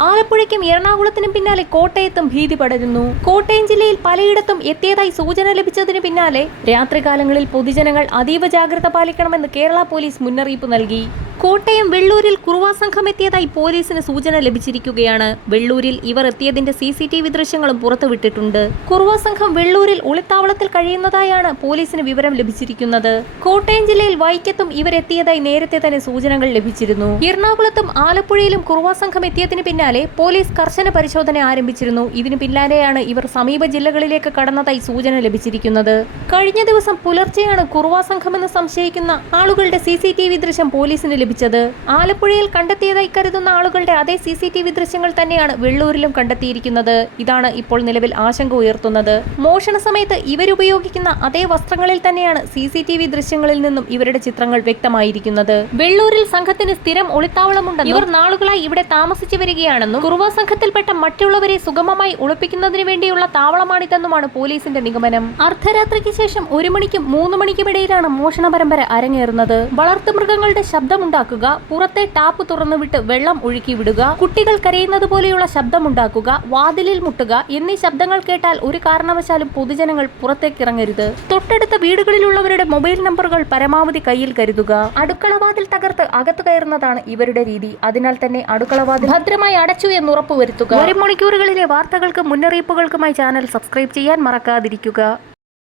ആലപ്പുഴയ്ക്കും എറണാകുളത്തിനും പിന്നാലെ കോട്ടയത്തും ഭീതി പടരുന്നു. കോട്ടയം ജില്ലയിൽ പലയിടത്തും എത്തിയതായി സൂചന ലഭിച്ചതിന് പിന്നാലെ രാത്രികാലങ്ങളിൽ പൊതുജനങ്ങൾ അതീവ ജാഗ്രത പാലിക്കണമെന്ന് കേരള പോലീസ് മുന്നറിയിപ്പ് നൽകി. കോട്ടയം വെള്ളൂരിൽ കുറുവാ സംഘം എത്തിയതായി പോലീസിന് സൂചന ലഭിച്ചിരിക്കുകയാണ്. വെള്ളൂരിൽ ഇവർ എത്തിയതിന്റെ സി സി ടി വി ദൃശ്യങ്ങളും പുറത്തുവിട്ടിട്ടുണ്ട്. കുറുവാ സംഘം വെള്ളൂരിൽ ഒളിത്താവളത്തിൽ കഴിയുന്നതായാണ് പോലീസിന് വിവരം ലഭിച്ചിരിക്കുന്നത്. കോട്ടയം ജില്ലയിൽ വൈക്കത്തും ഇവരെത്തിയതായി നേരത്തെ തന്നെ സൂചനകൾ ലഭിച്ചിരുന്നു. എറണാകുളത്തും ആലപ്പുഴയിലും കുറുവാ സംഘം എത്തിയതിന് പിന്നാലെ പോലീസ് കർശന പരിശോധന ആരംഭിച്ചിരുന്നു. ഇതിനു പിന്നാലെയാണ് ഇവർ സമീപ ജില്ലകളിലേക്ക് കടന്നതായി സൂചന ലഭിച്ചിരിക്കുന്നത്. കഴിഞ്ഞ ദിവസം പുലർച്ചെയാണ് കുറുവാ സംഘമെന്ന് സംശയിക്കുന്ന ആളുകളുടെ സി സി ടി വി ദൃശ്യം പോലീസിന് ലഭിച്ചത്. ആലപ്പുഴയിൽ കണ്ടെത്തിയതായി കരുതുന്ന ആളുകളുടെ അതേ സി സി ടി വി ദൃശ്യങ്ങൾ തന്നെയാണ് വെള്ളൂരിലും കണ്ടെത്തിയിരിക്കുന്നത്. ഇതാണ് ഇപ്പോൾ നിലവിൽ ആശങ്ക ഉയർത്തുന്നത്. മോഷണ സമയത്ത് ഇവരുപയോഗിക്കുന്ന അതേ വസ്ത്രങ്ങളിൽ തന്നെയാണ് സി സി ടി വി ദൃശ്യങ്ങളിൽ നിന്നും ഇവരുടെ ചിത്രങ്ങൾ വ്യക്തമായിരിക്കുന്നത്. വെള്ളൂരിൽ സംഘത്തിന് സ്ഥിരം ഒളിത്താവളമുണ്ടെന്നും ഇവർ നാളുകളായി ഇവിടെ താമസിച്ചു വരികയാണെന്നും കുറുവ സംഘത്തിൽപ്പെട്ട മറ്റുള്ളവരെ സുഗമമായി ഒളിപ്പിക്കുന്നതിന് വേണ്ടിയുള്ള താവളമാണിതെന്നുമാണ് പോലീസിന്റെ നിഗമനം. അർദ്ധരാത്രിക്ക് ശേഷം ഒരു മണിക്കും മൂന്ന് മണിക്കും ഇടയിലാണ് മോഷണ പരമ്പര അരങ്ങേറുന്നത്. വളർത്തുമൃഗങ്ങളുടെ ശബ്ദമുണ്ടാക്കുക പുറത്തെ ടാപ്പ് തുറന്നുവിട്ട് വെള്ളം ഒഴുക്കി വിടുക കുട്ടികൾ കരയുന്നത് പോലെയുള്ള ശബ്ദമുണ്ടാക്കുക വാതിലിൽ മുട്ടുക എന്നീ ശബ്ദങ്ങൾ കേട്ടാൽ ഒരു കാരണവശാലും പൊതുജനങ്ങൾ പുറത്തേക്ക് ഇറങ്ങരുത്. തൊട്ടടുത്ത വീടുകളിലുള്ളവരുടെ മൊബൈൽ നമ്പറുകൾ പരമാവധി കയ്യിൽ കരുതുക. അടുക്കളവാതിൽ തകർത്ത് അകത്തു കയറുന്നതാണ് ഇവരുടെ രീതി. അതിനാൽ തന്നെ അടുക്കളവാതിൽ ഭദ്രമായി അടച്ചു എന്ന് ഉറപ്പുവരുത്തുക. വരും മണിക്കൂറുകളിലെ വാർത്തകൾക്കും മുന്നറിയിപ്പുകൾക്കുമായി ചാനൽ സബ്സ്ക്രൈബ് ചെയ്യാൻ മറക്കാതിരിക്കുക.